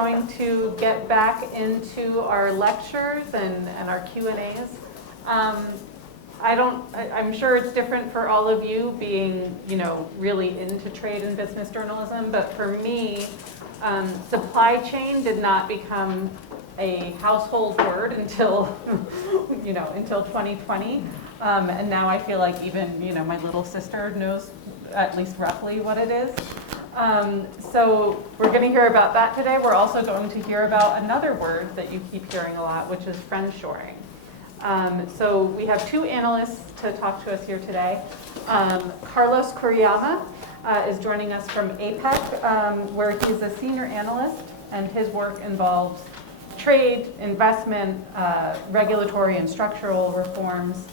going to get back into our lectures and our Q&As. I'm sure it's different for all of you being, really into trade and business journalism, but for me, supply chain did not become a household word until, until 2020. And now I feel like even, my little sister knows at least roughly what it is. So we're going to hear about that today. We're also going to hear about another word that you keep hearing a lot, which is friendshoring. So we have two analysts to talk to us here today. Carlos Kuriyama is joining us from Apec, where he's a senior analyst, and his work involves trade, investment, regulatory and structural reforms.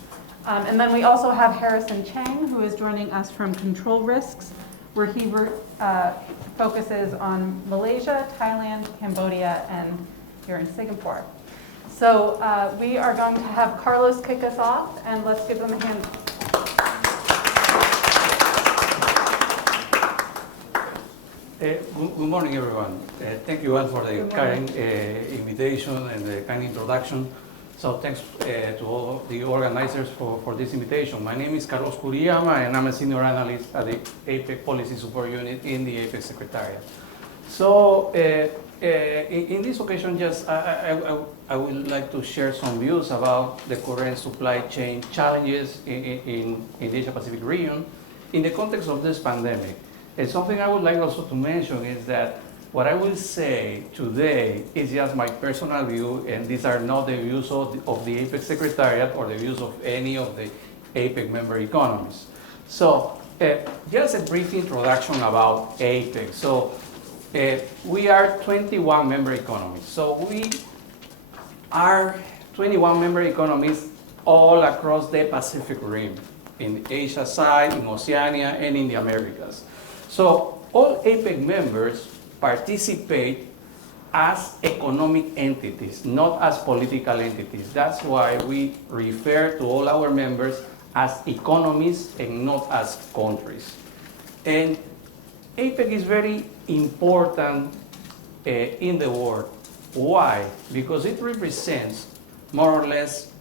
And then we also have Harrison Cheng, who is joining us from Control Risks, where he focuses on Malaysia, Thailand, Cambodia, and here in Singapore. So we are going to have Carlos kick us off, and let's give them a hand. Good morning, everyone. Thank you all for the kind invitation and the kind introduction. So thanks to all the organizers for this invitation. My name is Carlos Kuriyama, and I'm a senior analyst at the Apec Policy Support Unit in the Apec Secretariat. So in this occasion, just I would like to share some views about the current supply chain challenges in the Asia-Pacific region in the context of this pandemic. And something I would like also to mention is that what I will say today is just my personal view, and these are not the views of the APEC Secretariat or the views of any of the APEC member economies. So just a brief introduction about APEC. So we are 21 member economies. So we are 21 member economies all across the Pacific Rim, in the Asia side, in Oceania, and in the Americas. So all APEC members participate as economic entities, not as political entities. That's why we refer to all our members as economies and not as countries. And APEC is very important in the world. Why? Because it represents more or less,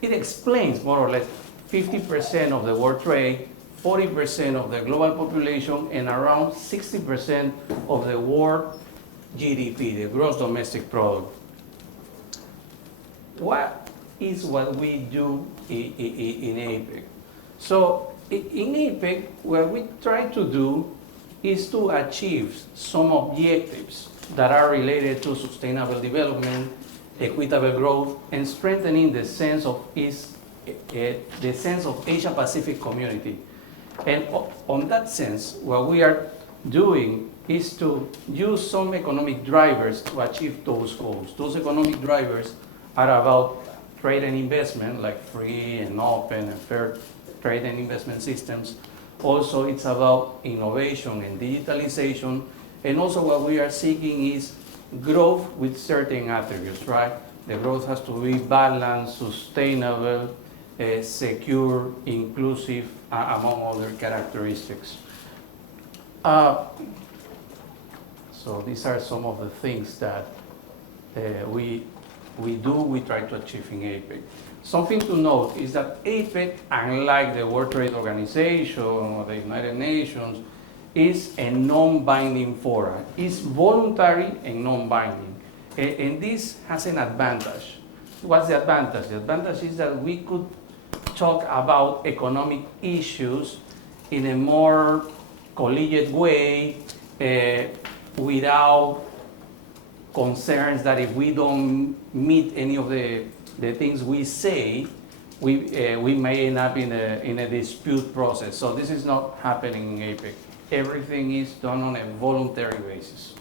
it explains more or less 50% of the world trade, 40% of the global population, and around 60% of the world GDP, the gross domestic product. What is what we do in APEC? So in APEC, what we try to do is to achieve some objectives that are related to sustainable development, equitable growth, and strengthening the sense of Asia-Pacific community. And on that sense, what we are doing is to use some economic drivers to achieve those goals. Those economic drivers are about trade and investment, like free and open and fair trade and investment systems. Also, it's about innovation and digitalization. And also what we are seeking is growth with certain attributes, right? The growth has to be balanced, sustainable, secure, inclusive, among other characteristics. So these are some of the things that we try to achieve in APEC. Something to note is that APEC, unlike the World Trade Organization or the United Nations, is a non-binding forum. It's voluntary and non-binding. And this has an advantage. What's the advantage? The advantage is that we could talk about economic issues in a more collegiate way without concerns that if we don't meet any of the things we say, we may end up in a dispute process. So this is not happening in APEC. Everything is done on a voluntary basis.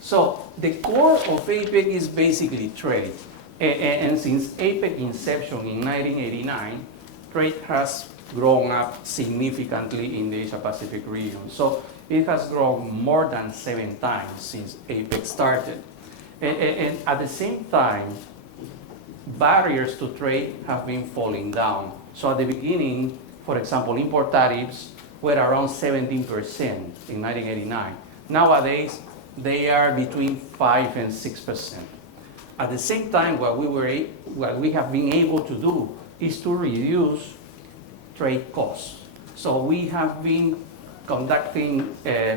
So the core of APEC is basically trade. And since APEC inception in 1989, trade has grown up significantly in the Asia-Pacific region. So it has grown more than 7 times since APEC started. And at the same time, barriers to trade have been falling down. So at the beginning, for example, import tariffs were around 17% in 1989. Nowadays, they are between 5 and 6%. At the same time, what we have been able to do is to reduce trade costs. So we have been conducting,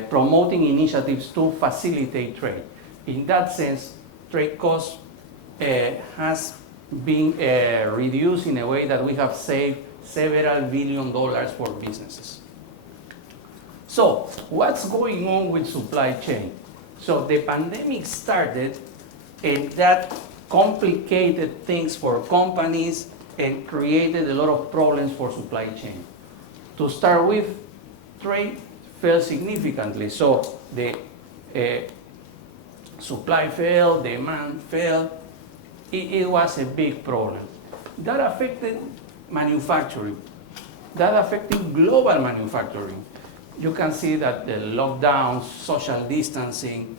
promoting initiatives to facilitate trade. In that sense, trade costs has been reduced in a way that we have saved several $billion for businesses. So what's going on with supply chain? So the pandemic started, and that complicated things for companies and created a lot of problems for supply chain. To start with, trade fell significantly. So the supply fell, demand fell. It was a big problem. That affected manufacturing. That affected global manufacturing. You can see that the lockdowns, social distancing,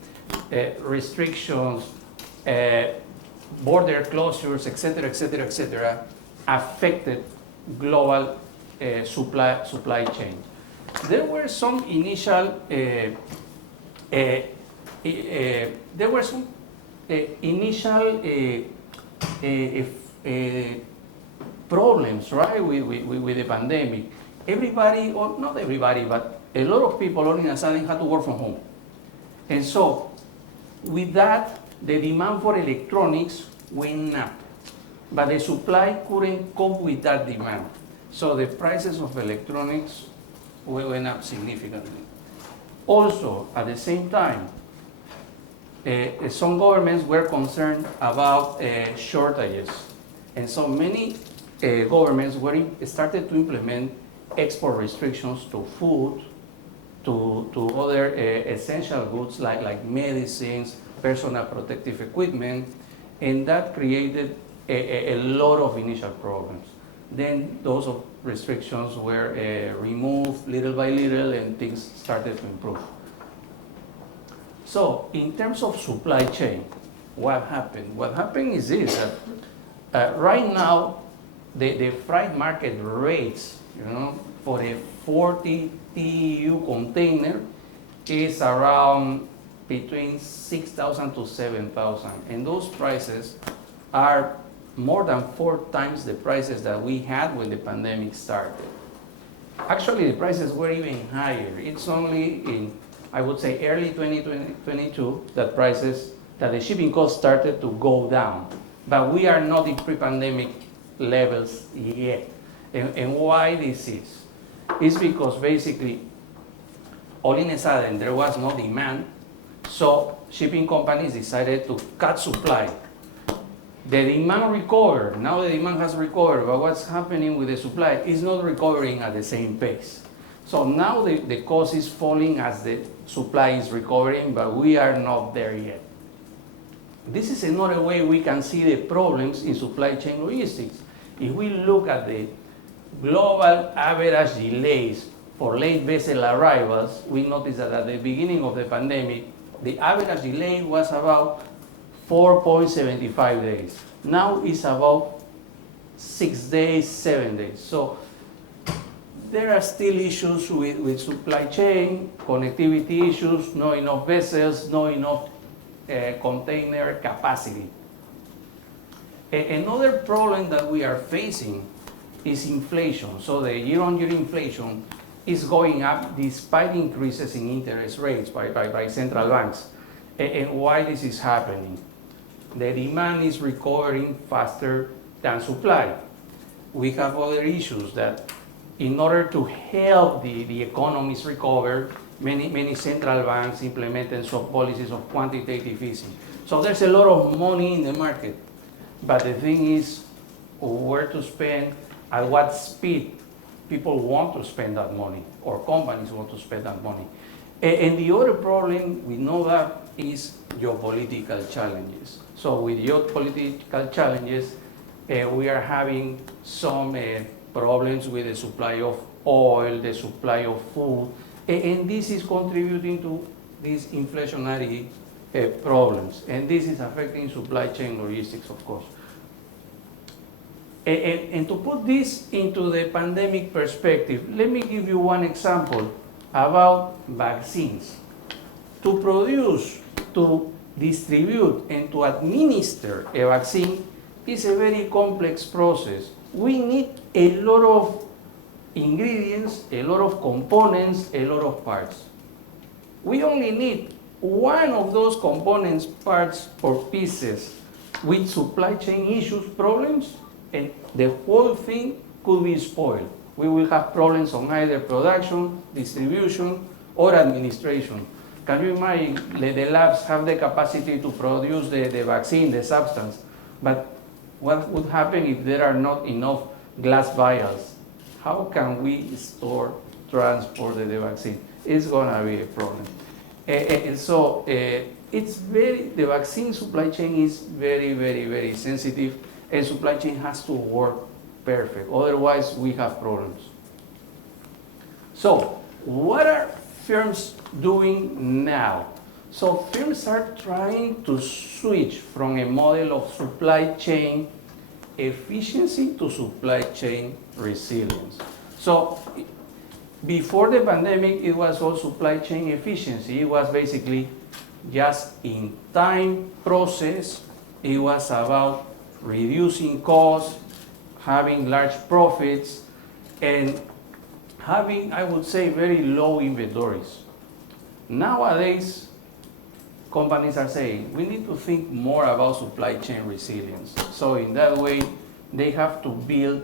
restrictions, border closures, etc., affected global supply chain. There were some initial problems, right, with the pandemic. Everybody, or not everybody, but a lot of people all in a sudden had to work from home. And so, with that, the demand for electronics went up, but the supply couldn't cope with that demand. So the prices of electronics went up significantly. Also, at the same time, some governments were concerned about shortages. And so many governments started to implement export restrictions to food, to other essential goods like medicines, personal protective equipment, and that created a lot of initial problems. Then those restrictions were removed little by little, and things started to improve. So in terms of supply chain, what happened? What happened is this, that right now, the freight market rates, for a 40 TEU container is around between 6,000 to 7,000. And those prices are more than 4 times the prices that we had when the pandemic started. Actually, the prices were even higher. It's only in, I would say, early 2022 that the shipping costs started to go down. But we are not in pre-pandemic levels yet. And why this is? It's because basically, all in a sudden, there was no demand, so shipping companies decided to cut supply. The demand recovered. Now the demand has recovered, but what's happening with the supply is not recovering at the same pace. So now the cost is falling as the supply is recovering, but we are not there yet. This is another way we can see the problems in supply chain logistics. If we look at the global average delays for late vessel arrivals, we notice that at the beginning of the pandemic, the average delay was about 4.75 days. Now it's about 6 days, 7 days. So there are still issues with supply chain, connectivity issues, not enough vessels, not enough container capacity. Another problem that we are facing is inflation. So the year-on-year inflation is going up despite increases in interest rates by central banks. And why this is happening? The demand is recovering faster than supply. We have other issues that in order to help the economies recover, many central banks implemented some policies of quantitative easing. So there's a lot of money in the market. But the thing is where to spend, at what speed people want to spend that money, or companies want to spend that money. And the other problem, we know that, is geopolitical challenges. So with geopolitical challenges, we are having some problems with the supply of oil, the supply of food, and this is contributing to these inflationary problems. And this is affecting supply chain logistics, of course. And to put this into the pandemic perspective, let me give you one example about vaccines. to produce, to distribute, and to administer a vaccine is a very complex process. We need a lot of ingredients, a lot of components, a lot of parts. We only need one of those components, parts, or pieces with supply chain issues, problems, and the whole thing could be spoiled. We will have problems on either production, distribution, or administration. Can you imagine the labs have the capacity to produce the vaccine, the substance, but what would happen if there are not enough glass vials? How can we store, transport the vaccine? It's gonna be a problem. The vaccine supply chain is very, very, very sensitive, and supply chain has to work perfect. Otherwise, we have problems. So, what are firms doing now? So firms are trying to switch from a model of supply chain efficiency to supply chain resilience. So before the pandemic, it was all supply chain efficiency. It was basically just in time process. It was about reducing costs, having large profits, and having, I would say, very low inventories. Nowadays, companies are saying, we need to think more about supply chain resilience. So in that way, they have to build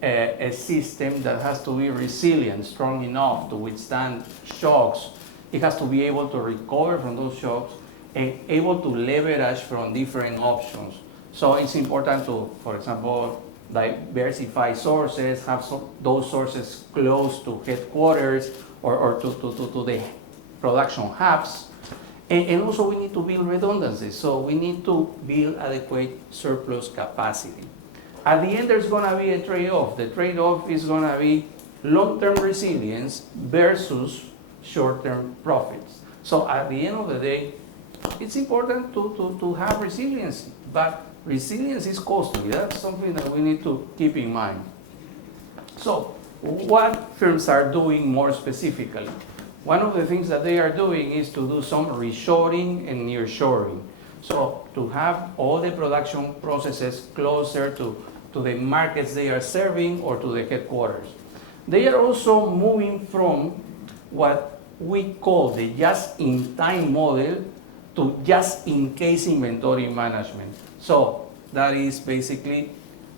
a system that has to be resilient, strong enough to withstand shocks. It has to be able to recover from those shocks and able to leverage from different options. So it's important to, for example, diversify sources, have those sources close to headquarters or to the production hubs. And also we need to build redundancies. So we need to build adequate surplus capacity. At the end, there's going to be a trade-off. The trade-off is going to be long-term resilience versus short-term profits. So at the end of the day, it's important to have resilience, but resilience is costly. That's something that we need to keep in mind. So what firms are doing more specifically? One of the things that they are doing is to do some reshoring and nearshoring. So to have all the production processes closer to the markets they are serving or to the headquarters. They are also moving from what we call the just-in-time model to just-in-case inventory management. So that is basically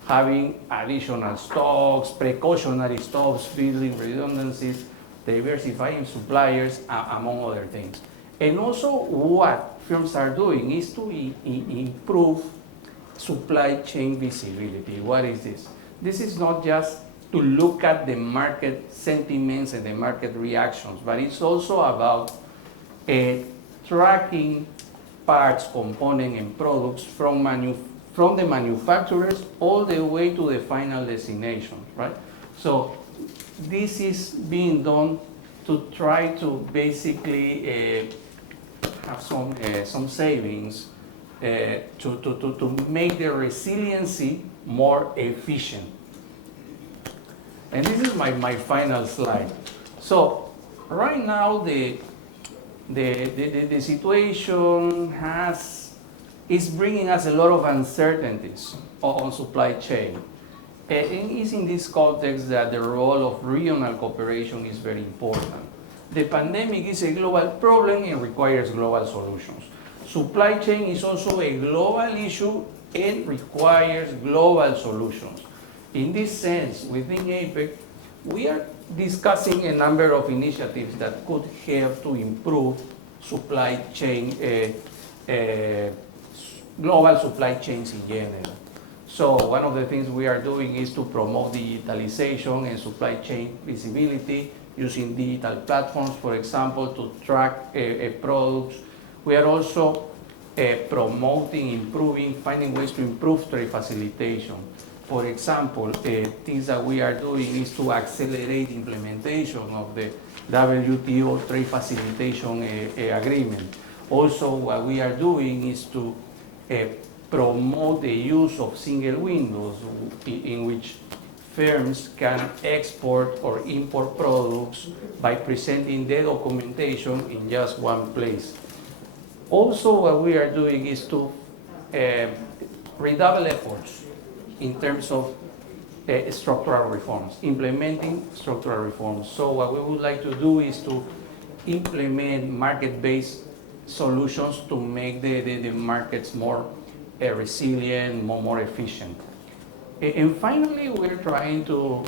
having additional stocks, precautionary stocks, building redundancies, diversifying suppliers, among other things. And also what firms are doing is to improve supply chain visibility. What is this? This is not just to look at the market sentiments and the market reactions, but it's also about tracking parts, components, and products from the manufacturers all the way to the final destination, right? So this is being done to try to basically have some savings to make the resiliency more efficient. And this is my final slide. So right now the situation is bringing us a lot of uncertainties on supply chain. And it's in this context that the role of regional cooperation is very important. The pandemic is a global problem and requires global solutions. Supply chain is also a global issue and requires global solutions. In this sense, within Apec, we are discussing a number of initiatives that could help to improve supply chain, global supply chains in general. So one of the things we are doing is to promote digitalization and supply chain visibility using digital platforms, for example, to track products. We are also promoting, improving, finding ways to improve trade facilitation. For example, things that we are doing is to accelerate implementation of the WTO trade facilitation agreement. Also, what we are doing is to promote the use of single windows in which firms can export or import products by presenting the documentation in just one place. Also, what we are doing is to redouble efforts in terms of structural reforms, implementing structural reforms. So what we would like to do is to implement market-based solutions to make the markets more resilient, more efficient. And finally, we're trying to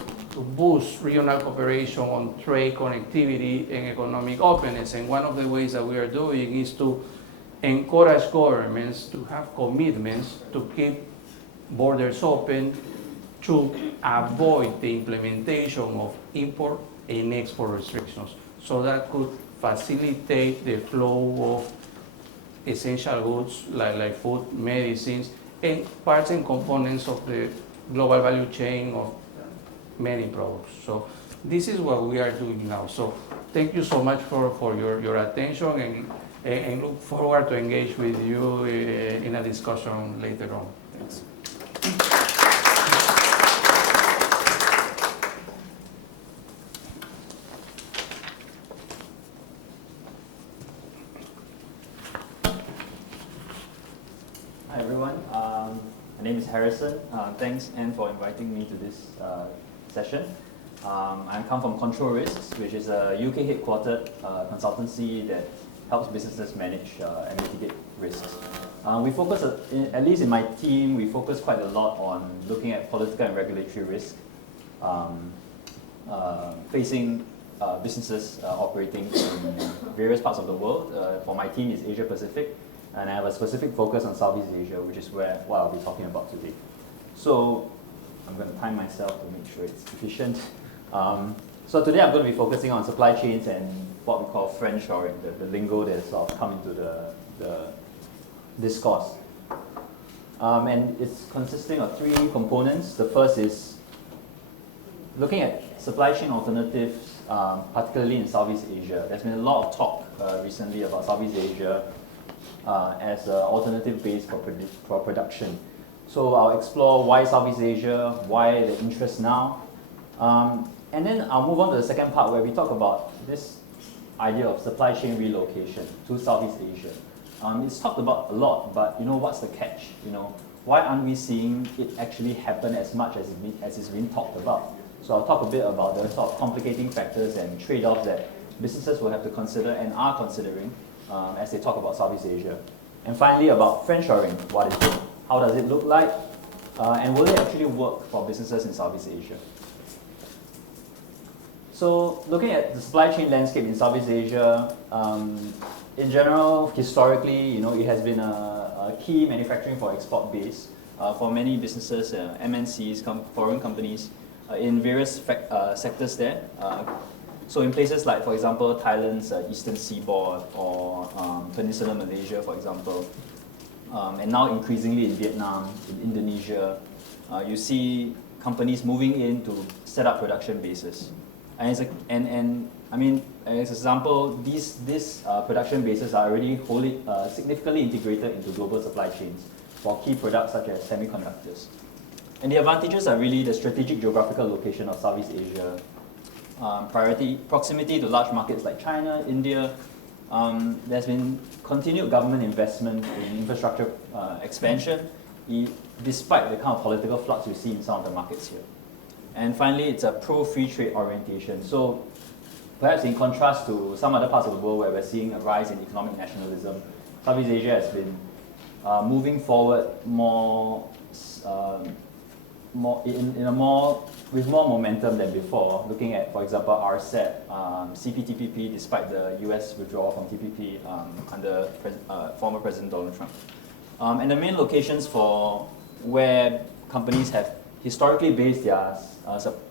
boost regional cooperation on trade connectivity and economic openness. And one of the ways that we are doing is to encourage governments to have commitments to keep borders open to avoid the implementation of import and export restrictions. So that could facilitate the flow of essential goods like food, medicines, and parts and components of the global value chain of many products. So this is what we are doing now. So thank you so much for your attention, and look forward to engage with you in a discussion later on. Thanks. Hi everyone, my name is Harrison. Thanks Anne for inviting me to this session. I come from Control Risks, which is a UK headquartered consultancy that helps businesses manage and mitigate risks. We focus, at least in my team, we focus quite a lot on looking at political and regulatory risk facing businesses operating in various parts of the world. For my team, it's Asia Pacific, and I have a specific focus on Southeast Asia, which is what I'll be talking about today. So I'm going to time myself to make sure it's efficient. So today I'm going to be focusing on supply chains and what we call friendshoring, the lingo that has sort of come into the discourse. And it's consisting of three components. The first is looking at supply chain alternatives, particularly in Southeast Asia. There's been a lot of talk recently about Southeast Asia as an alternative base for production. So I'll explore why Southeast Asia, why the interest now, and then I'll move on to the second part where we talk about this idea of supply chain relocation to Southeast Asia. It's talked about a lot, but what's the catch? Why aren't we seeing it actually happen as much as it's been talked about? So I'll talk a bit about the sort of complicating factors and trade-offs that businesses will have to consider and are considering as they talk about Southeast Asia. And finally, about friendshoring. What is it? How does it look like? And will it actually work for businesses in Southeast Asia? So looking at the supply chain landscape in Southeast Asia, in general, historically, it has been a key manufacturing for export base for many businesses, MNCs, foreign companies, in various sectors there. So in places like, for example, Thailand's eastern seaboard or peninsula Malaysia, for example, and now increasingly in Vietnam, in Indonesia, you see companies moving in to set up production bases. And I mean, as an example, these production bases are already significantly integrated into global supply chains for key products such as semiconductors. And the advantages are really the strategic geographical location of Southeast Asia, proximity to large markets like China, India. There's been continued government investment in infrastructure expansion, despite the kind of political flux you see in some of the markets here. And finally, it's a pro-free trade orientation. So perhaps in contrast to some other parts of the world where we're seeing a rise in economic nationalism, Southeast Asia has been moving forward with more momentum than before, looking at, for example, RCEP, CPTPP, despite the US withdrawal from TPP under former President Donald Trump. And the main locations for where companies have historically based their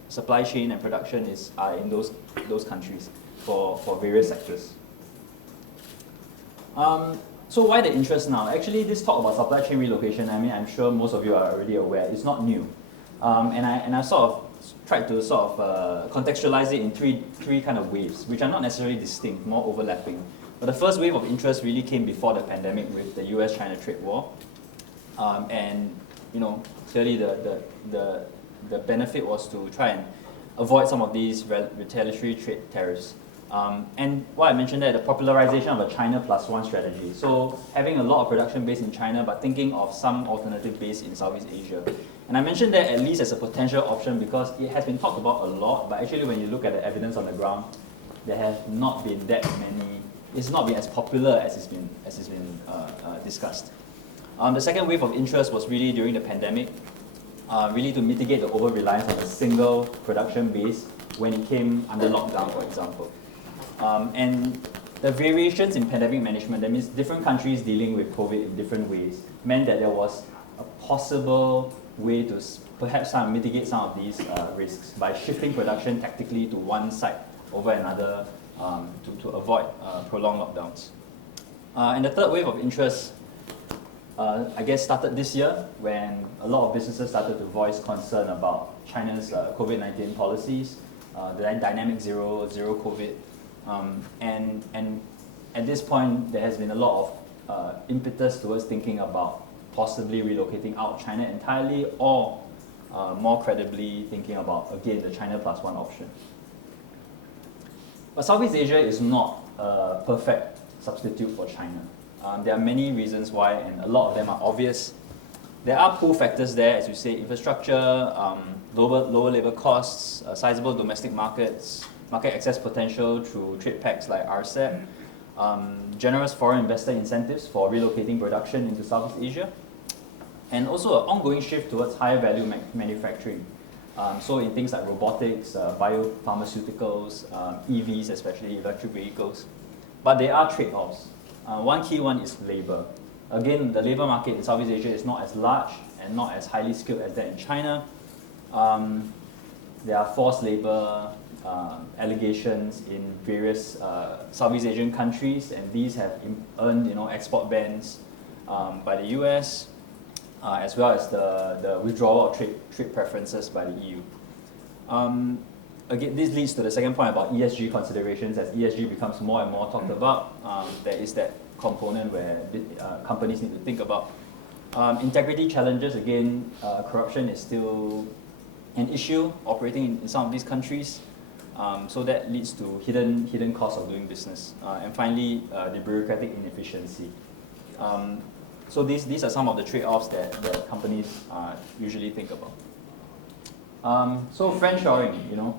supply chain and production are in those countries for various sectors. So why the interest now? Actually, this talk about supply chain relocation, I mean, I'm sure most of you are already aware, it's not new. And I sort of tried to contextualize it in three kind of waves, which are not necessarily distinct, more overlapping. But the first wave of interest really came before the pandemic with the US-China trade war. And clearly the the benefit was to try and avoid some of these retaliatory trade tariffs. And what I mentioned there, the popularization of a China plus one strategy. So having a lot of production based in China, but thinking of some alternative base in Southeast Asia. And I mentioned that at least as a potential option because it has been talked about a lot, but actually when you look at the evidence on the ground, there have not been that many, it's not been as popular as it's been discussed. The second wave of interest was really during the pandemic, really to mitigate the over-reliance on a single production base when it came under lockdown, for example. And the variations in pandemic management, that means different countries dealing with COVID in different ways, meant that there was a possible way to perhaps mitigate some of these risks by shifting production tactically to one site over another to avoid prolonged lockdowns. And the third wave of interest, I guess, started this year when a lot of businesses started to voice concern about China's COVID-19 policies, the dynamic zero COVID. And at this point, there has been a lot of impetus towards thinking about possibly relocating out of China entirely or more credibly thinking about, again, the China plus one option. But Southeast Asia is not a perfect substitute for China. There are many reasons why, and a lot of them are obvious. There are pull factors there, as you say, infrastructure, lower labor costs, sizable domestic markets, market access potential through trade pacts like RCEP, generous foreign investor incentives for relocating production into Southeast Asia, and also an ongoing shift towards higher value manufacturing. So in things like robotics, biopharmaceuticals, EVs, especially electric vehicles. But there are trade-offs. One key one is labor. Again, the labor market in Southeast Asia is not as large and not as highly skilled as that in China. There are forced labor allegations in various Southeast Asian countries, and these have earned export bans by the US, as well as the withdrawal of trade preferences by the EU. Again, this leads to the second point about ESG considerations. As ESG becomes more and more talked about, there is that component where companies need to think about. Integrity challenges, again, corruption is still an issue operating in some of these countries. So that leads to hidden costs of doing business. And finally, the bureaucratic inefficiency. So these are some of the trade-offs that companies usually think about. So friendshoring,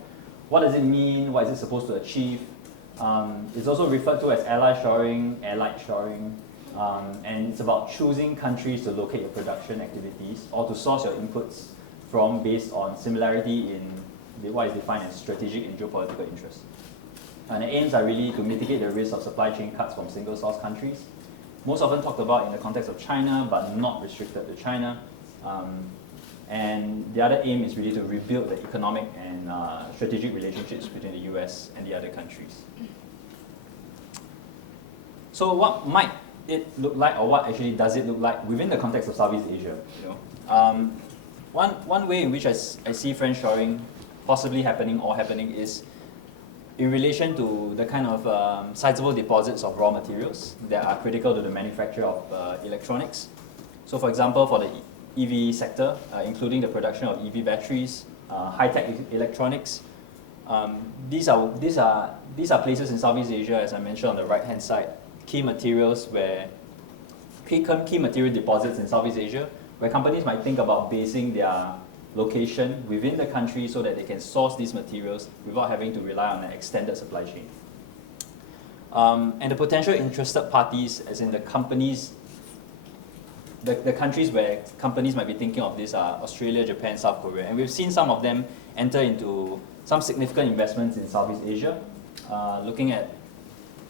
what does it mean? What is it supposed to achieve? It's also referred to as ally shoring, allied shoring, and it's about choosing countries to locate your production activities or to source your inputs from based on similarity in what is defined as strategic and geopolitical interests. And the aims are really to mitigate the risk of supply chain cuts from single source countries, most often talked about in the context of China, but not restricted to China. And the other aim is really to rebuild the economic and strategic relationships between the US and the other countries. So what might it look like, or what actually does it look like within the context of Southeast Asia? One way in which I see friendshoring possibly happening is in relation to the kind of sizable deposits of raw materials that are critical to the manufacture of electronics. So for example, for the EV sector, including the production of EV batteries, high-tech electronics, these are places in Southeast Asia, as I mentioned on the right-hand side, key material deposits in Southeast Asia, where companies might think about basing their location within the country so that they can source these materials without having to rely on an extended supply chain. And the potential interested parties, as in the companies, the countries where companies might be thinking of this are Australia, Japan, South Korea. And we've seen some of them enter into some significant investments in Southeast Asia, looking at,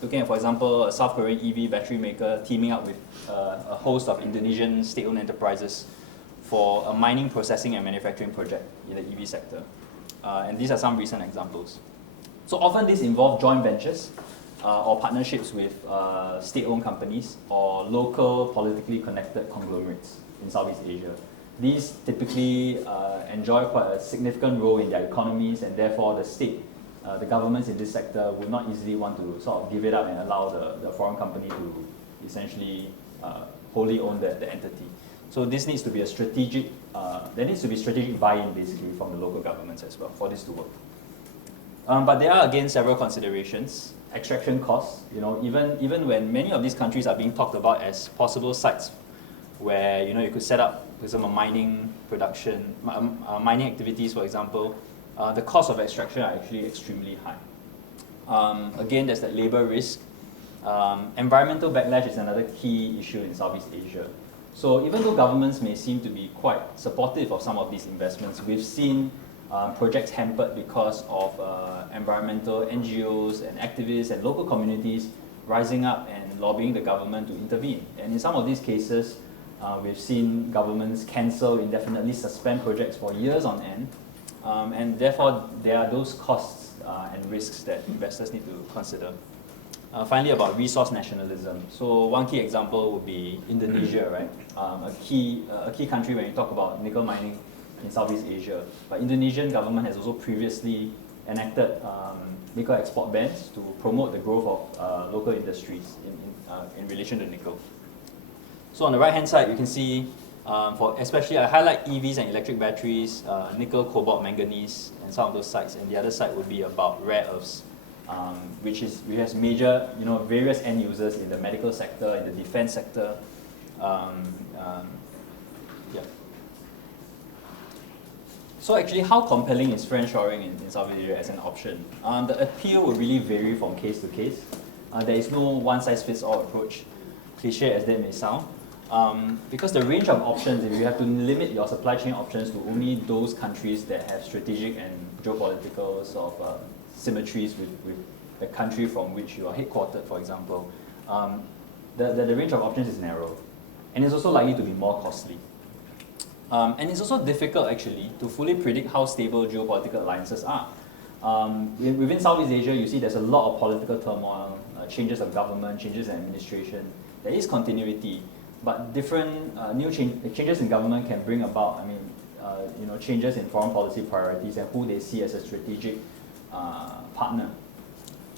for example, a South Korean EV battery maker teaming up with a host of Indonesian state-owned enterprises for a mining, processing, and manufacturing project in the EV sector. And these are some recent examples. So often these involve joint ventures or partnerships with state-owned companies or local politically connected conglomerates in Southeast Asia. These typically enjoy quite a significant role in their economies, and therefore the state, the governments in this sector would not easily want to sort of give it up and allow the foreign company to essentially wholly own the entity. So this needs to be a strategic, there needs to be strategic buy-in basically from the local governments as well for this to work. But there are again several considerations. Extraction costs, even when many of these countries are being talked about as possible sites where you could set up some mining production, mining activities, for example, the cost of extraction are actually extremely high. Again, there's that labor risk. Environmental backlash is another key issue in Southeast Asia. So even though governments may seem to be quite supportive of some of these investments, we've seen projects hampered because of environmental NGOs and activists and local communities rising up and lobbying the government to intervene. And in some of these cases, we've seen governments cancel, indefinitely suspend projects for years on end. And therefore, there are those costs and risks that investors need to consider. Finally, about resource nationalism. So one key example would be Indonesia, right? A key country when you talk about nickel mining in Southeast Asia. But Indonesian government has also previously enacted nickel export bans to promote the growth of local industries in relation to nickel. So on the right hand side, you can see, especially I highlight EVs and electric batteries, nickel, cobalt, manganese, and some of those sites. And the other side would be about rare earths, which has major, various end users in the medical sector, in the defense sector. So actually, how compelling is friendshoring in Southeast Asia as an option? The appeal will really vary from case to case. There is no one-size-fits-all approach, cliche as that may sound. Because the range of options, if you have to limit your supply chain options to only those countries that have strategic and geopolitical sort of symmetries with the country from which you are headquartered, for example, the range of options is narrow. And it's also likely to be more costly. And it's also difficult, actually, to fully predict how stable geopolitical alliances are. Within Southeast Asia, you see there's a lot of political turmoil, changes of government, changes in administration. There is continuity, but different changes in government can bring about, changes in foreign policy priorities and who they see as a strategic partner.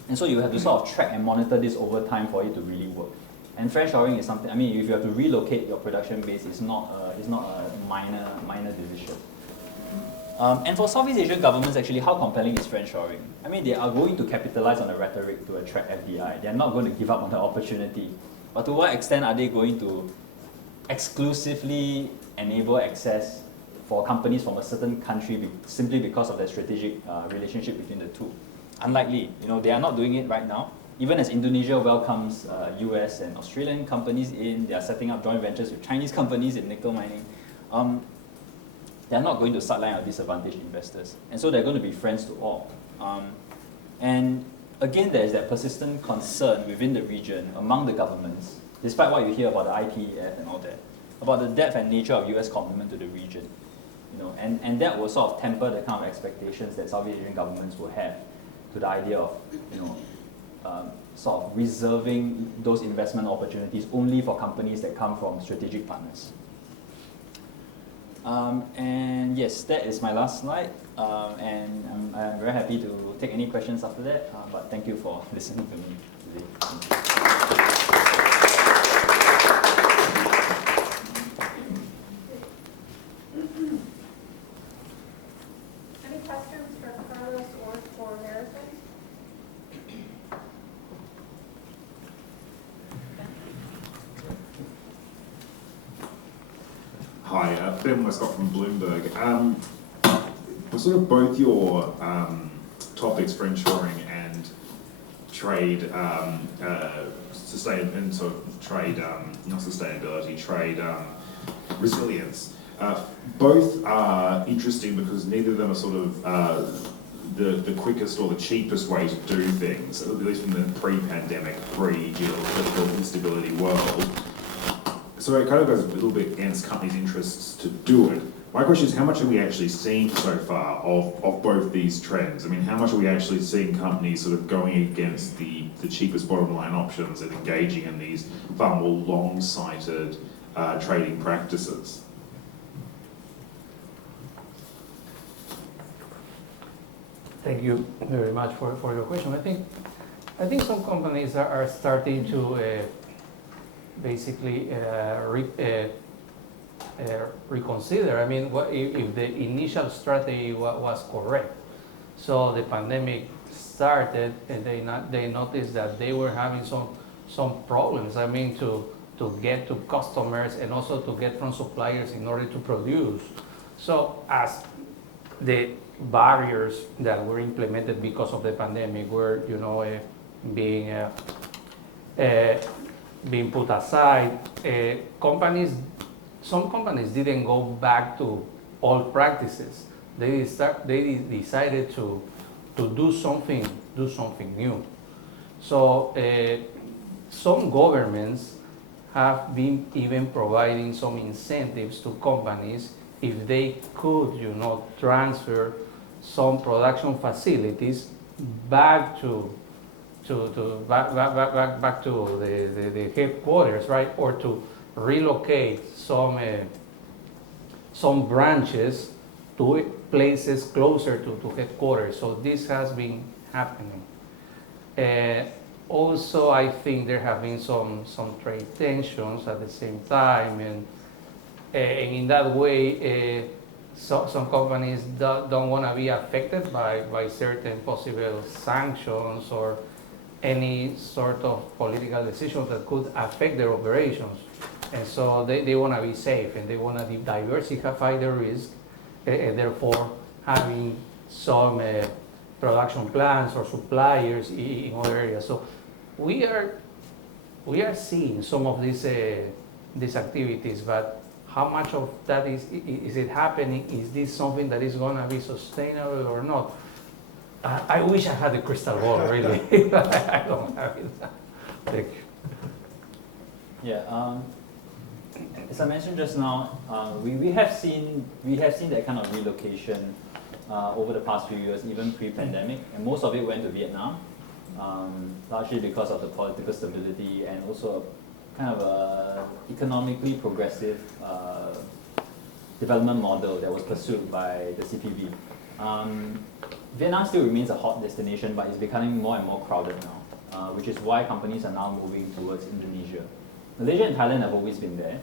And so you have to sort of track and monitor this over time for it to really work. And friendshoring is something, if you have to relocate your production base, it's not a minor decision. And for Southeast Asian governments, actually, how compelling is friendshoring? They are going to capitalize on the rhetoric to attract FDI. They're not going to give up on the opportunity. But to what extent are they going to exclusively enable access for companies from a certain country simply because of their strategic relationship between the two? Unlikely. They are not doing it right now. Even as Indonesia welcomes US and Australian companies in, they are setting up joint ventures with Chinese companies in nickel mining. They're not going to sideline or disadvantage investors. And so they're going to be friends to all. And again, there is that persistent concern within the region among the governments, despite what you hear about the IPEF and all that, about the depth and nature of US commitment to the region. And that will sort of temper the kind of expectations that Southeast Asian governments will have to the idea of, sort of reserving those investment opportunities only for companies that come from strategic partners. And yes, that is my last slide. And I'm very happy to take any questions after that. But thank you for listening to me today. Any questions for Carlos or for Harrison? Hi, Ben Westcott from Bloomberg. Sort of both your topics, friendshoring and trade, not sustainability, trade resilience. Both are interesting because neither of them are sort of the quickest or the cheapest way to do things, at least from the pre-pandemic, pre-geopolitical instability world. So it kind of goes a little bit against companies' interests to do it. My question is, how much have we actually seen so far of both these trends? How much are we actually seeing companies sort of going against the cheapest bottom line options and engaging in these far more long-sighted trading practices? Thank you very much for your question. I think some companies are starting to basically reconsider. I mean, if the initial strategy was correct. So the pandemic started, and they noticed that they were having some problems. I mean, to get to customers and also to get from suppliers in order to produce. So as the barriers that were implemented because of the pandemic were, being put aside, some companies didn't go back to old practices. They decided to do something new. So some governments have been even providing some incentives to companies if they could, transfer some production facilities back to back to the headquarters, right? Or to relocate some branches to places closer to headquarters. So this has been happening. Also, I think there have been some trade tensions at the same time, and in that way, some companies don't want to be affected by certain possible sanctions or any sort of political decisions that could affect their operations. And so they want to be safe, and they want to diversify their risk, and therefore having some production plants or suppliers in other areas. So we are seeing some of these activities, but how much of that is it happening? Is this something that is going to be sustainable or not? I wish I had a crystal ball, really. I don't have it. Thank you. Yeah. As I mentioned just now, we have seen that kind of relocation over the past few years, even pre-pandemic, and most of it went to Vietnam, largely because of the political stability and also kind of a economically progressive development model that was pursued by the CPB. Vietnam still remains a hot destination, but it's becoming more and more crowded now, which is why companies are now moving towards Indonesia. Malaysia and Thailand have always been there,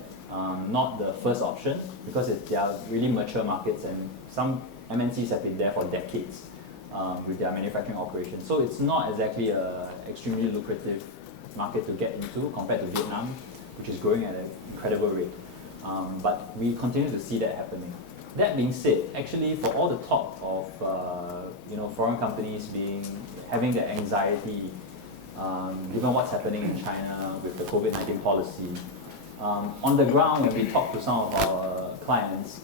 not the first option, because they are really mature markets, and some MNCs have been there for decades with their manufacturing operations. So it's not exactly an extremely lucrative market to get into compared to Vietnam, which is growing at an incredible rate. But we continue to see that happening. That being said, actually, for all the talk of foreign companies having the anxiety, given what's happening in China with the COVID-19 policy, on the ground, when we talk to some of our clients,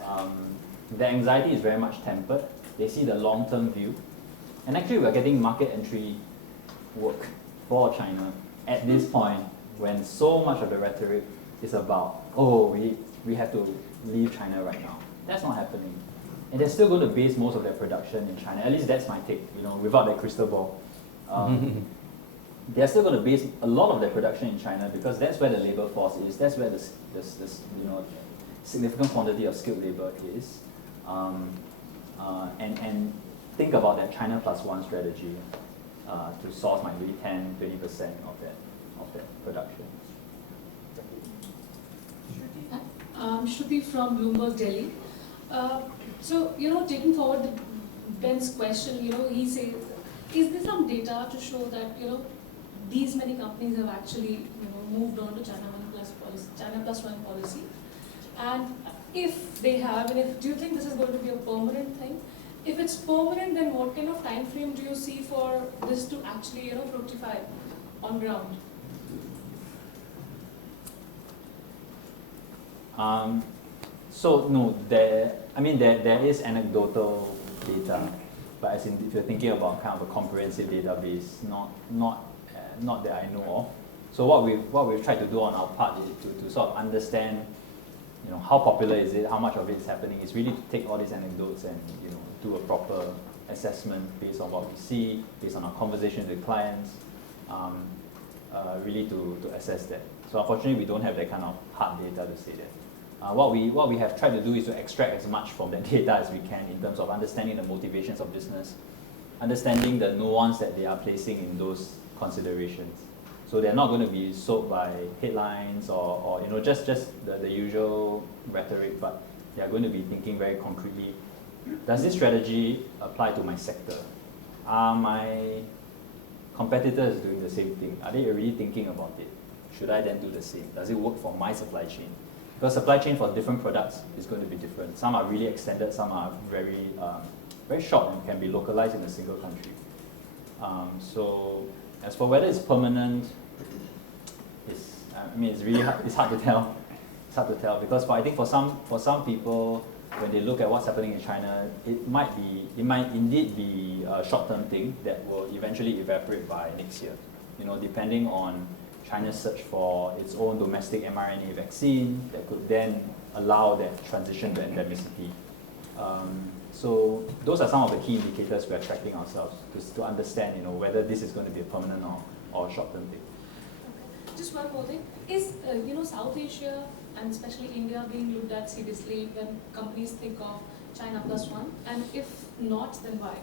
the anxiety is very much tempered. They see the long-term view, and actually, we're getting market entry work for China at this point, when so much of the rhetoric is about, we have to leave China right now. That's not happening. And they're still going to base most of their production in China. At least that's my take, without that crystal ball. They're still going to base a lot of their production in China because that's where the labor force is. That's where the significant quantity of skilled labor is. And think about that China plus one strategy to source maybe 10-20% of that production. Shruti from Bloomberg, Delhi. So, taking forward Ben's question, he says, is there some data to show that, these many companies have actually, moved on to China plus one policy? And if they have, do you think this is going to be a permanent thing? If it's permanent, then what kind of time frame do you see for this to actually, fructify on ground? So no, there is anecdotal data, but as in if you're thinking about kind of a comprehensive database, not that I know of. So what we've tried to do on our part is to sort of understand, how popular is it, how much of it is happening. Is really to take all these anecdotes and do a proper assessment based on what we see, based on our conversations with clients, really to assess that. So unfortunately, we don't have that kind of hard data to say that. What we have tried to do is to extract as much from that data as we can in terms of understanding the motivations of business, understanding the nuance that they are placing in those considerations. So they're not going to be sold by headlines or you know, just the usual rhetoric, but they are going to be thinking very concretely, does this strategy apply to my sector? Are my competitors doing the same thing? Are they already thinking about it? Should I then do the same? Does it work for my supply chain? Because supply chain for different products is going to be different. Some are really extended, some are very, very short and can be localized in a single country. So as for whether it's permanent, it's really hard, it's hard to tell. It's hard to tell because I think for some people, when they look at what's happening in China, it might indeed be a short-term thing that will eventually evaporate by next year. You know, depending on China's search for its own domestic mRNA vaccine that could then allow that transition to endemicity. So those are some of the key indicators we're tracking ourselves to understand, you know, whether this is going to be a permanent or a short-term thing. Okay. Just one more thing. Is you know, South Asia and especially India being looked at seriously when companies think of China plus one? And if not, then why?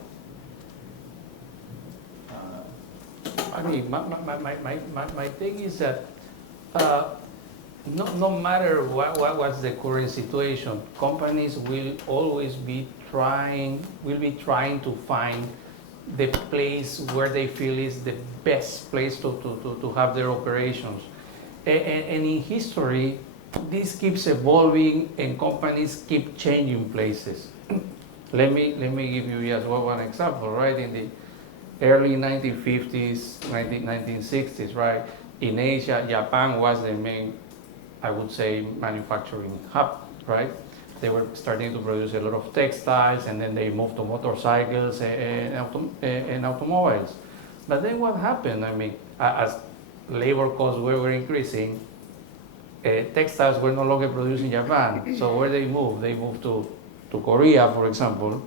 I mean, my thing is that no matter what's the current situation, companies will always be trying to find the place where they feel is the best place to have their operations. And in history, this keeps evolving and companies keep changing places. Let me give you just one example, right? In the early 1950s, 1960s, right? In Asia, Japan was the main, I would say, manufacturing hub, right? They were starting to produce a lot of textiles, and then they moved to motorcycles and automobiles. But then what happened? I mean, as labor costs were increasing, textiles were no longer produced in Japan. So where they moved? They moved to Korea, for example.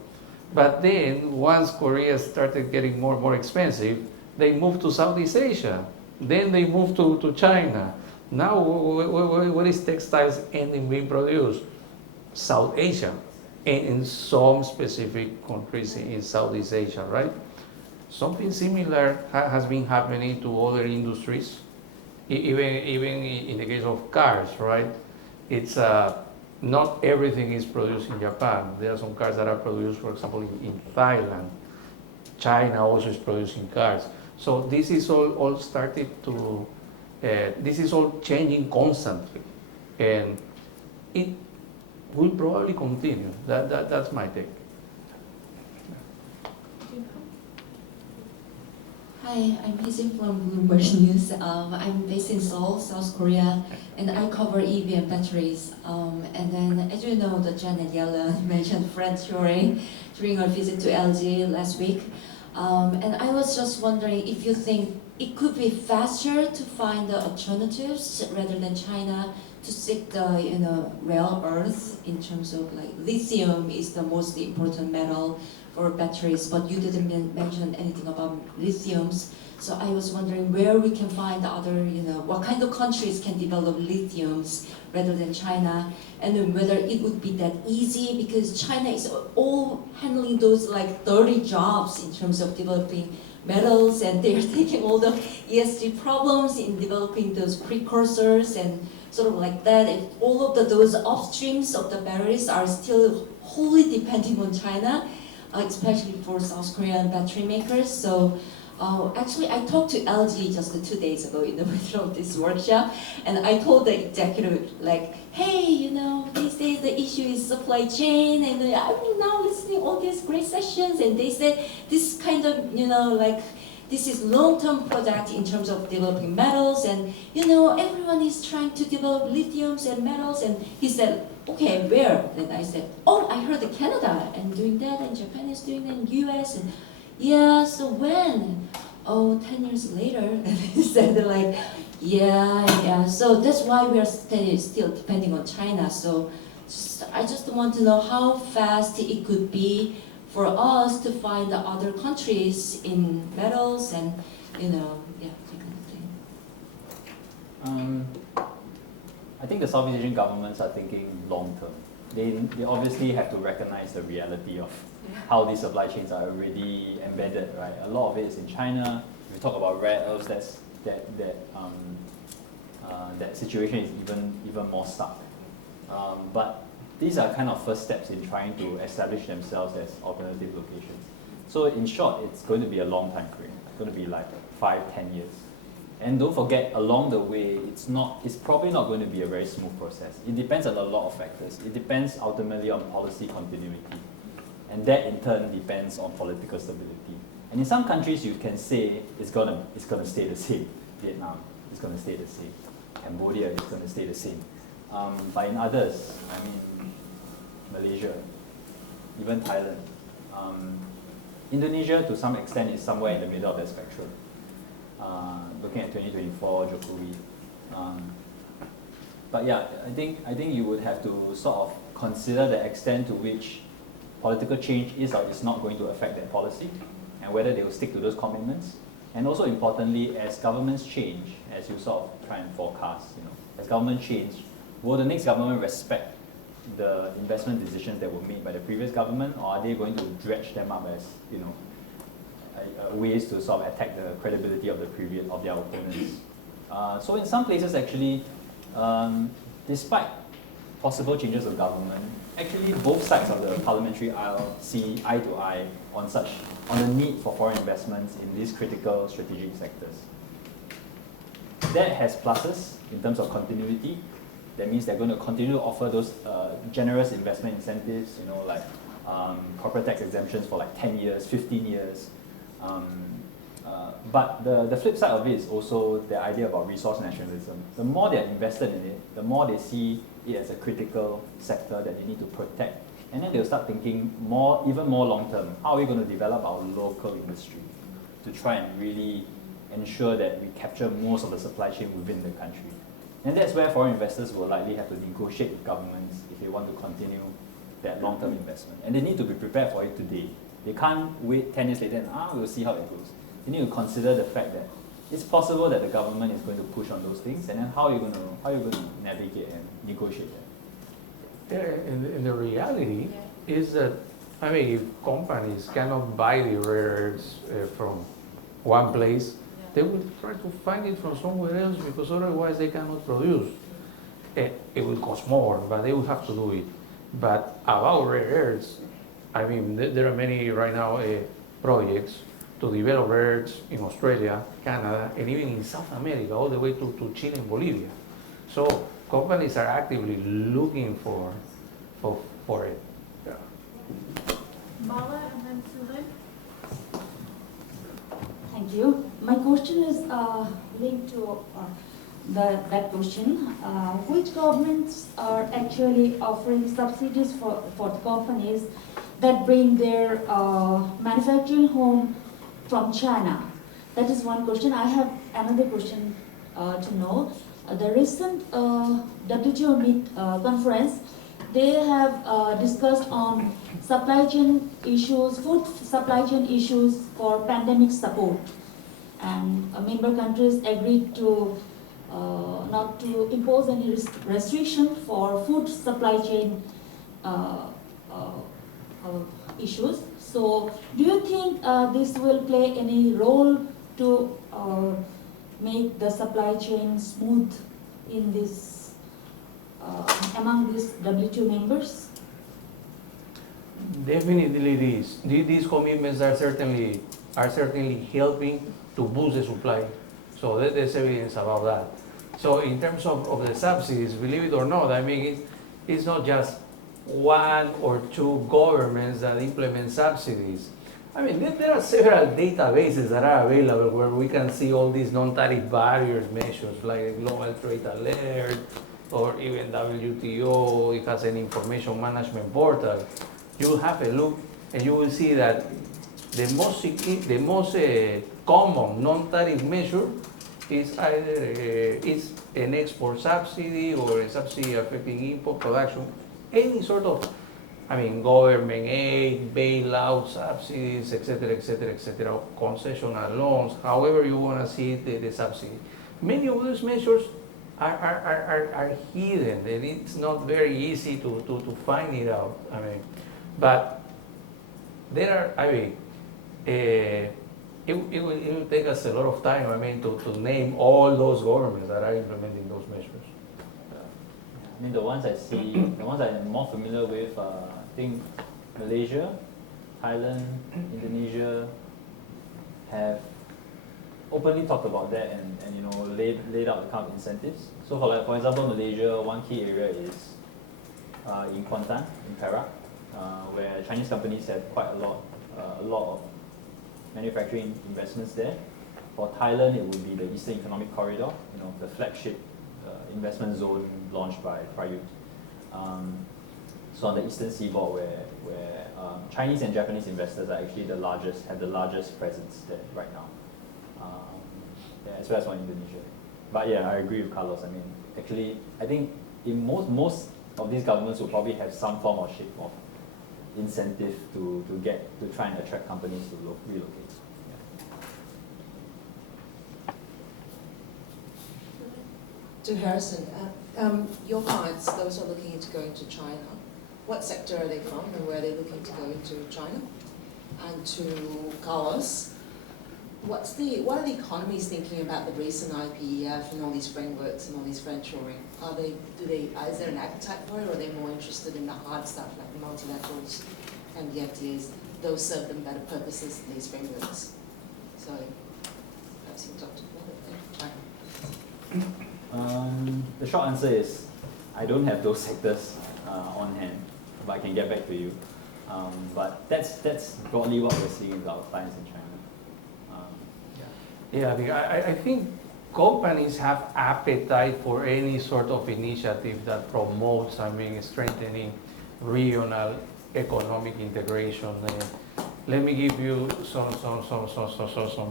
But then, once Korea started getting more expensive, they moved to Southeast Asia. Then they moved to China. Now, where is textiles ending being produced? South Asia, and in some specific countries in Southeast Asia, right? Something similar has been happening to other industries, even in the case of cars, right? It's not everything is produced in Japan. There are some cars that are produced, for example, in Thailand. China also is producing cars. So this is all started to, this is all changing constantly. And it will probably continue. That's my take. Hi, I'm Hazel from Bloomberg News. I'm based in Seoul, South Korea, and I cover EV and batteries. And then, as you know, Janet Yellen mentioned friendshoring during our visit to LG last week. And I was just wondering if you think it could be faster to find the alternatives rather than China to seek the rare earth in terms of like lithium is the most important metal for batteries, but you didn't mention anything about lithiums. So I was wondering where we can find the other, what kind of countries can develop lithiums rather than China, and then whether it would be that easy because China is all handling those like dirty jobs in terms of developing metals, and they're taking all the ESG problems in developing those precursors and sort of like that. If all of those upstreams of the batteries are still wholly depending on China, especially for South Korean battery makers. So actually I talked to LG just 2 days ago in the middle of this workshop, and I told the executive like, hey, these days the issue is supply chain, and I'm now listening all these great sessions, and they said this kind of, this is long-term project in terms of developing metals, and everyone is trying to develop lithiums and metals, and he said, okay, where? Then I said, oh, I heard Canada and doing that, and Japan is doing that, and US, and yeah, so when? Oh, 10 years later, and he said like, yeah, so that's why we are still depending on China. So I just want to know how fast it could be for us to find the other countries in metals and, that kind of thing. I think the Southeast Asian governments are thinking long term. They obviously have to recognize the reality of how these supply chains are already embedded, right? A lot of it is in China. If we talk about rare earths, that's that situation is even more stark. But these are kind of first steps in trying to establish themselves as alternative locations. So in short, it's going to be a long time frame. It's going to be like 5-10 years. And don't forget, along the way, it's probably not going to be a very smooth process. It depends on a lot of factors. It depends ultimately on policy continuity. And that in turn depends on political stability. And in some countries, you can say it's gonna stay the same. Vietnam is gonna stay the same. Cambodia is gonna stay the same. But in others, I mean, Malaysia, even Thailand, Indonesia to some extent is somewhere in the middle of that spectrum. Looking at 2024, Jokowi. But yeah, I think you would have to sort of consider the extent to which political change is or is not going to affect that policy, and whether they will stick to those commitments. And also importantly, as governments change, as you sort of try and forecast, as government change, will the next government respect the investment decisions that were made by the previous government, or are they going to dredge them up as ways to sort of attack the credibility of their opponents? So in some places, actually, despite possible changes of government, actually both sides of the parliamentary aisle see eye to eye on the need for foreign investments in these critical strategic sectors. That has pluses in terms of continuity. That means they're going to continue to offer those generous investment incentives, like corporate tax exemptions for like 10 years, 15 years. But the flip side of it is also the idea about resource nationalism. The more they're invested in it, the more they see it as a critical sector that they need to protect. And then they'll start thinking even more long term. How are we going to develop our local industry to try and really ensure that we capture most of the supply chain within the country? And that's where foreign investors will likely have to negotiate with governments if they want to continue that long-term investment. And they need to be prepared for it today. They can't wait 10 years later and we'll see how it goes. They need to consider the fact that it's possible that the government is going to push on those things, and then how are you going to navigate and negotiate that? Yeah, and the reality is that, if companies cannot buy the rare earths from one place, they will try to find it from somewhere else because otherwise they cannot produce. It will cost more, but they will have to do it. But about rare earths, there are many right now projects to develop rare earths in Australia, Canada, and even in South America, all the way to Chile and Bolivia. So companies are actively looking for it. Yeah. Mala and then Sulin. Thank you. My question is linked to that question. Which governments are actually offering subsidies for the companies that bring their manufacturing home from China? That is one question. I have another question to know. The recent WTO conference, they have discussed on supply chain issues, food supply chain issues for pandemic support. And member countries agreed to not to impose any restriction for food supply chain issues. So do you think this will play any role to make the supply chain smooth in this among these WTO members? Definitely it is. These commitments are certainly helping to boost the supply. So there's evidence about that. So in terms of the subsidies, believe it or not, it's not just one or two governments that implement subsidies. There are several databases that are available where we can see all these non-tariff barriers measures, like Global Trade Alert, or even WTO. It has an information management portal. You have a look, and you will see that the most common non-tariff measure is either is an export subsidy or a subsidy affecting import production, any sort of, government aid, bailout subsidies, etc., concessional loans, however you want to see the subsidy. Many of those measures are hidden, and it's not very easy to find it out. But there are, it will take us a lot of time, I mean, to name all those governments that are implementing those measures. I mean, the ones I see, the ones I'm more familiar with, I think Malaysia, Thailand, Indonesia have openly talked about that and you know, laid out the kind of incentives. So for example, Malaysia, one key area is in Kuantan, in Perak, where Chinese companies have quite a lot of manufacturing investments there. For Thailand, it would be the Eastern Economic Corridor, you know, the flagship investment zone launched by Prayut. So on the eastern seaboard, where Chinese and Japanese investors are actually have the largest presence there right now, yeah, as well as on Indonesia. But yeah, I agree with Carlos. I mean, actually, I think in most of these governments will probably have some form or shape of incentive to try and attract companies to relocate. To Harrison, your clients, those who are looking into going to China, what sector are they from and where are they looking to go to China? And to Carlos, what are the economies thinking about the recent IPEF and all these frameworks and all these friendshoring? Is there an appetite for it, or are they more interested in the hard stuff like the multinationals and the FTAs? Those serve them better purposes than these frameworks. So perhaps you can talk to China. The short answer is I don't have those sectors on hand, but I can get back to you. But that's broadly what we're seeing with our clients in China. Yeah, I think companies have appetite for any sort of initiative that promotes, I mean, strengthening regional economic integration. Let me give you some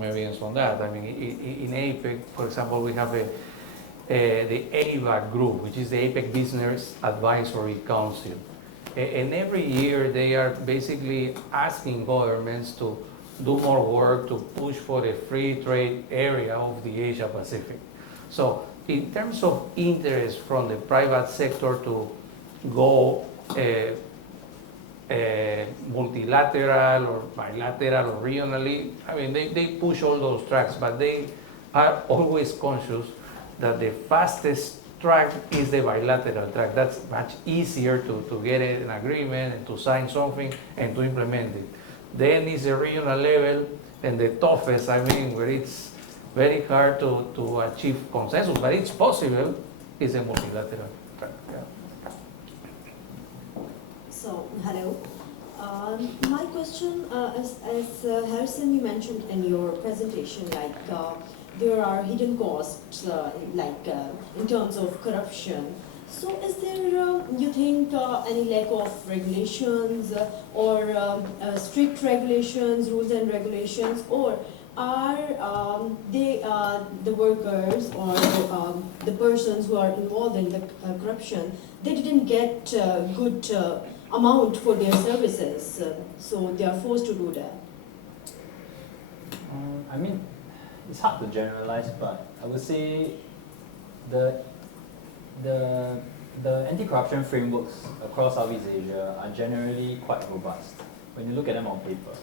evidence on that. I mean, in Apec, for example, we have the ABAC group, which is the Apec Business Advisory Council. And every year they are basically asking governments to do more work to push for the free trade area of the Asia Pacific. So in terms of interest from the private sector to go multilateral or bilateral or regionally, I mean, they push all those tracks, but they are always conscious that the fastest track is the bilateral track. That's much easier to get an agreement and to sign something and to implement it. Then it's the regional level and the toughest, I mean, where it's very hard to achieve consensus, but it's possible, is a multilateral track. Yeah. So, hello. My question, as Harrison, you mentioned in your presentation, like there are hidden costs, in terms of corruption. So is there, you think, any lack of regulations or strict regulations, rules and regulations, or are the workers or the persons who are involved in the corruption, they didn't get good amount for their services, so they are forced to do that? I mean, it's hard to generalize, but I would say the anti-corruption frameworks across Southeast Asia are generally quite robust when you look at them on paper.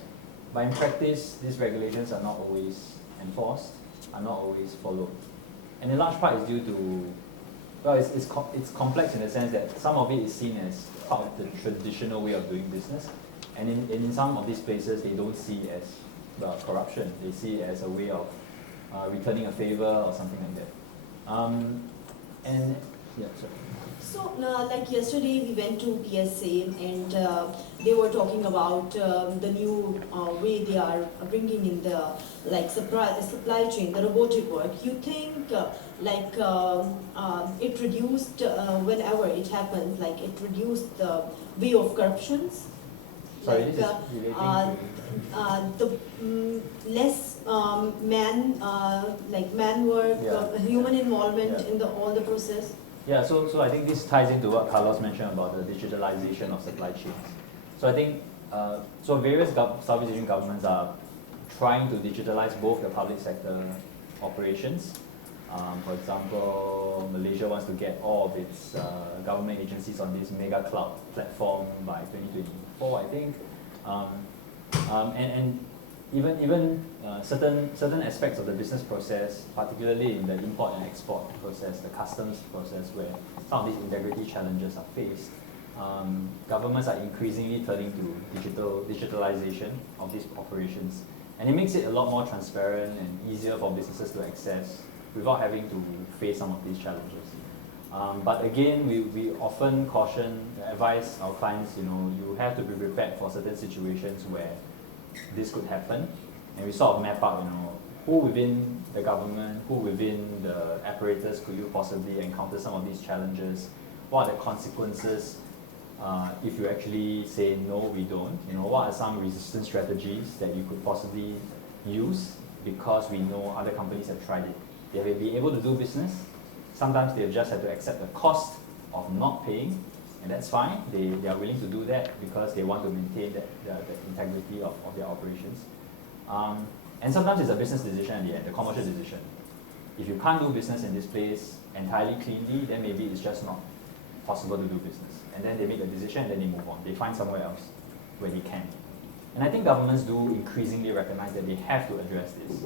But in practice, these regulations are not always enforced, are not always followed. And in large part, it's due to, well, it's complex in the sense that some of it is seen as part of the traditional way of doing business. And in some of these places, they don't see it as corruption. They see it as a way of returning a favor or something like that. And yeah, sorry. So, like yesterday we went to PSA and they were talking about the new way they are bringing in the supply chain, the robotic work. You think it reduced whenever it happens, like it reduced the way of corruptions? Sorry, like, this is relating to less man work, Yeah. human involvement Yeah. in all the process. Yeah, so I think this ties into what Carlos mentioned about the digitalization of supply chains. So I think, so various Southeast Asian governments are trying to digitalize both the public sector operations. For example, Malaysia wants to get all of its government agencies on this mega cloud platform by 2024, I think. And certain aspects of the business process, particularly in the import and export process, the customs process, where some of these integrity challenges are faced, governments are increasingly turning to digitalization of these operations. And it makes it a lot more transparent and easier for businesses to access without having to face some of these challenges. But again, we often advise our clients, you have to be prepared for certain situations where this could happen. And we sort of map out, who within the government, who within the apparatus could you possibly encounter some of these challenges? What are the consequences if you actually say, no, we don't? What are some resistance strategies that you could possibly use because we know other companies have tried it? They may be able to do business. Sometimes they've just had to accept the cost of not paying, and that's fine. They are willing to do that because they want to maintain the integrity of their operations. And sometimes it's a business decision at the end, a commercial decision. If you can't do business in this place entirely cleanly, then maybe it's just not possible to do business. And then they make a decision and then they move on. They find somewhere else where they can. And I think governments do increasingly recognize that they have to address this,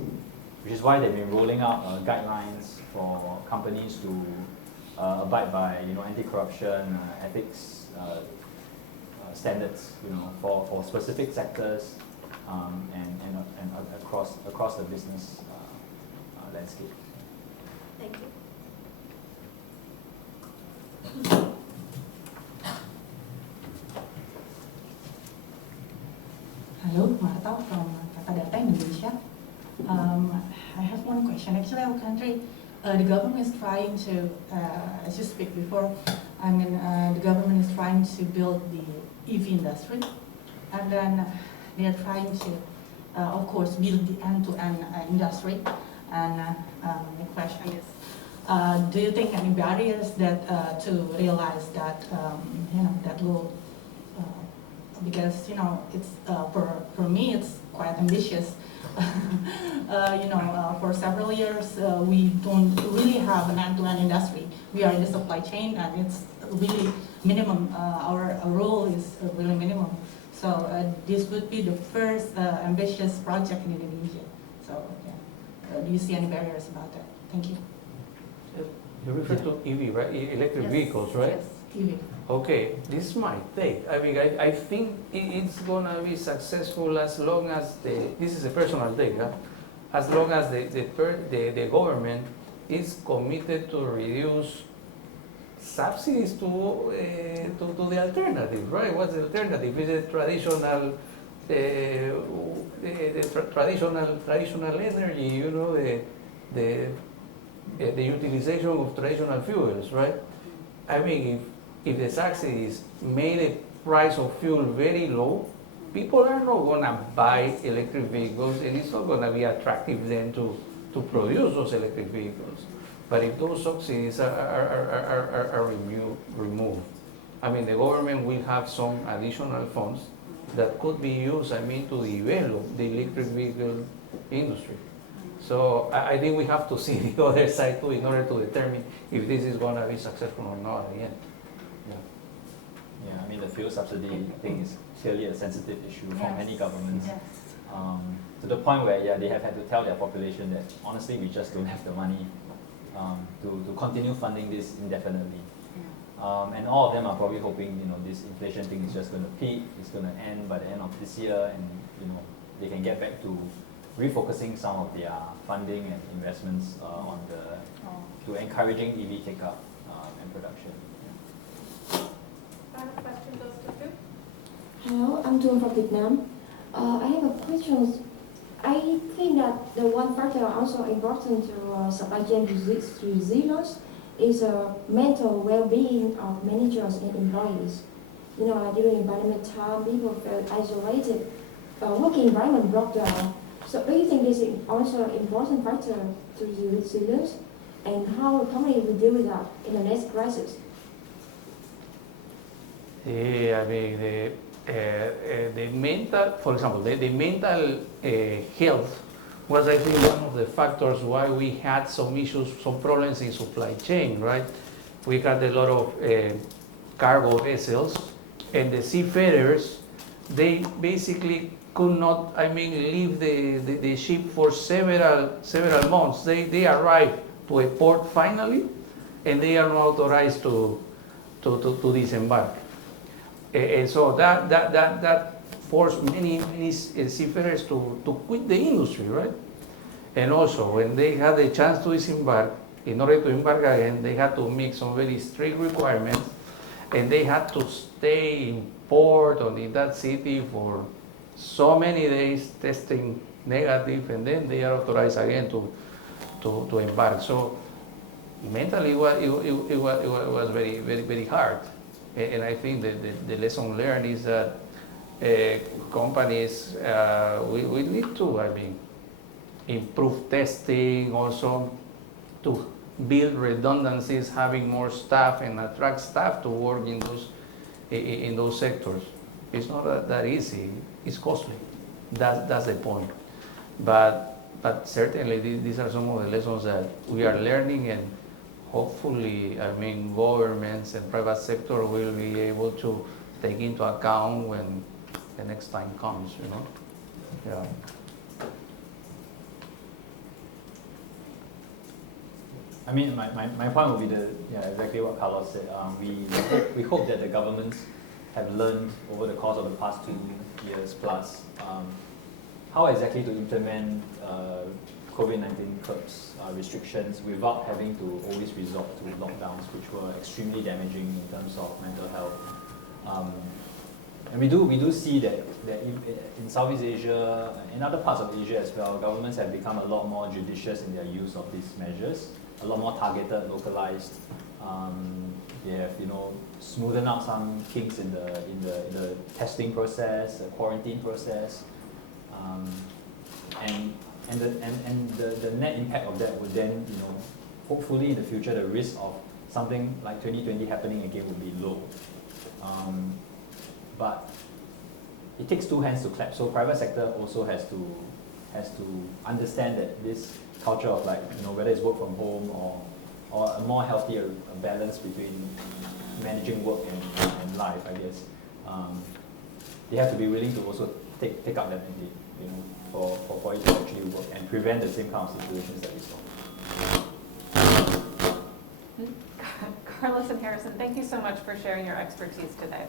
which is why they've been rolling out guidelines for companies to abide by anti-corruption, ethics standards for specific sectors and across the business landscape. Thank you. Hello, Marta from Tata Data Indonesia. I have one question. Actually, our country, the government is trying to, as you speak before, the government is trying to build the EV industry, and then they are trying to, of course, build the end-to-end industry. And my question is, do you think any barriers that to realize that that will? Because it's for me it's quite ambitious. For several years we don't really have an end-to-end industry. We are in the supply chain, and it's really minimum. Our role is really minimum. So this would be the first ambitious project in Indonesia. So do you see any barriers about that? Thank you. You refer to EV, right? Electric vehicles, right? Yes, EV. Okay, this is my take. I think it's gonna be successful as long as this is a personal take, as long as the government is committed to reduce subsidies to the alternative, right? What's the alternative? Is it traditional, traditional energy? The utilization of traditional fuels, right? If the subsidies made the price of fuel very low, people are not going to buy electric vehicles, and it's not going to be attractive then to produce those electric vehicles. But if those subsidies are removed, the government will have some additional funds that could be used, to develop the electric vehicle industry. So I think we have to see the other side too in order to determine if this is going to be successful or not at the end. Yeah, the fuel subsidy thing is clearly a sensitive issue for many governments. Yes. To the point where they have had to tell their population that honestly we just don't have the money to continue funding this indefinitely. And all of them are probably hoping this inflation thing is just going to peak, it's going to end by the end of this year, and they can get back to refocusing some of their funding and investments to encouraging EV take-up and production. Final question goes to who? Hello, I'm June from Vietnam. I have a question. I think that the one factor also important to supply chain resilience is mental well-being of managers and employees. During pandemic time, people felt isolated, working environment broke down. So do you think this is also an important factor to resilience, and how a company will deal with that in the next crisis? The mental, for example, the mental health was, I think, one of the factors why we had some issues, some problems in supply chain, right? We had a lot of cargo vessels, and the seafarers, they basically could not, I mean, leave the ship for several months. They arrive to a port finally, and they are not authorized to disembark. And so that forced many seafarers to quit the industry, right? And also, when they had the chance to disembark, in order to embark again, they had to meet some very strict requirements, and they had to stay in port or in that city for so many days, testing negative, and then they are authorized again to embark. So mentally, it was very hard. And I think the lesson learned is that companies, we need to, I mean, improve testing, also to build redundancies, having more staff and attract staff to work in those sectors. It's not that easy. It's costly. That's the point. But certainly these are some of the lessons that we are learning, and hopefully, I mean, governments and private sector will be able to take into account when the next time comes, you know? Yeah. I mean, my point would be exactly what Carlos said. We hope that the governments have learned over the course of the past 2 years plus how exactly to implement COVID-19 curbs, restrictions without having to always resort to lockdowns, which were extremely damaging in terms of mental health. And we do see that in Southeast Asia, in other parts of Asia as well, governments have become a lot more judicious in their use of these measures, a lot more targeted, localized. They have, smoothened out some kinks in the testing process, the quarantine process, and the net impact of that would then, hopefully in the future, the risk of something like 2020 happening again would be low. But it takes two hands to clap. So private sector also has to understand that this culture of whether it's work from home or a more healthier balance between managing work and life, I guess. They have to be willing to also take up that mandate, for it to actually work and prevent the same kind of situations that we saw. Carlos and Harrison, thank you so much for sharing your expertise today.